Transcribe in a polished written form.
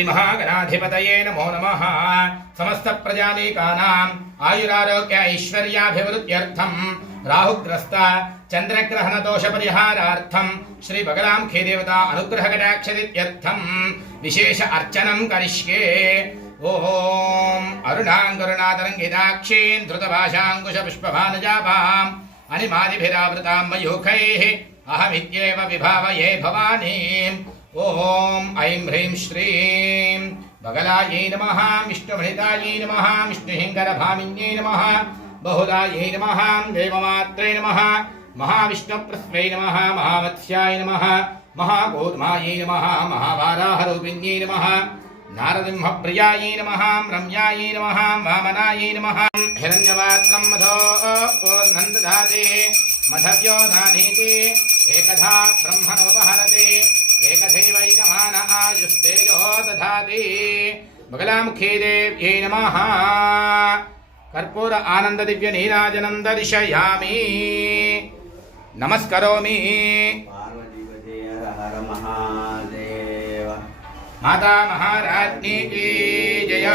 महागणाधिपतये नमो नमः। समस्त प्रजानीकानां आयुरारोग्य ऐश्वर्याभिवृद्ध्यर्थं राहुग्रस्त चंद्रग्रहण दोष परिहारार्थं श्री बगलामुखी देवता अनुग्रह कटाक्षदित्यर्थं विशेष अर्चनं करिष्ये। ओम अरुणांगरुणातरंगिताक्षीं धृतभाषांकुश पुष्पभानुजापाम् अनिमादिभिरावृतां मयूखैः अहमित्येव विभावये भवानीम्। ओम ऐं ह्रीं श्रीं बगलायै नमः, विष्णुमणितायै नमः, विष्णुहिङ्गरभामिन्यै नमः, बहुलायै नमः, देवमात्रे नमः, महाविष्णुप्रस्मै नमः, महामत्स्याय नमः, महागोधमायै नमः, महावाराहरूपिण्यै नमः, नारसिंहप्रियायै नमः, रम्यायै नमः, वामनायै नमः। हिरण्यवात्रं मधो ओर्नन्दधाते मधव्यो धानीते एकधा ब्रह्मणोपहरते एकथैव यजमान आयुस्तेजो दधाति। बगलामुखी देव्यै नमः। कर्पूर आनंद दिव्य नीराजनं दर्शयामि, नमस्करोमि। पार्वतीपते हर हर महादेव। माता महाराज्ञी की जय।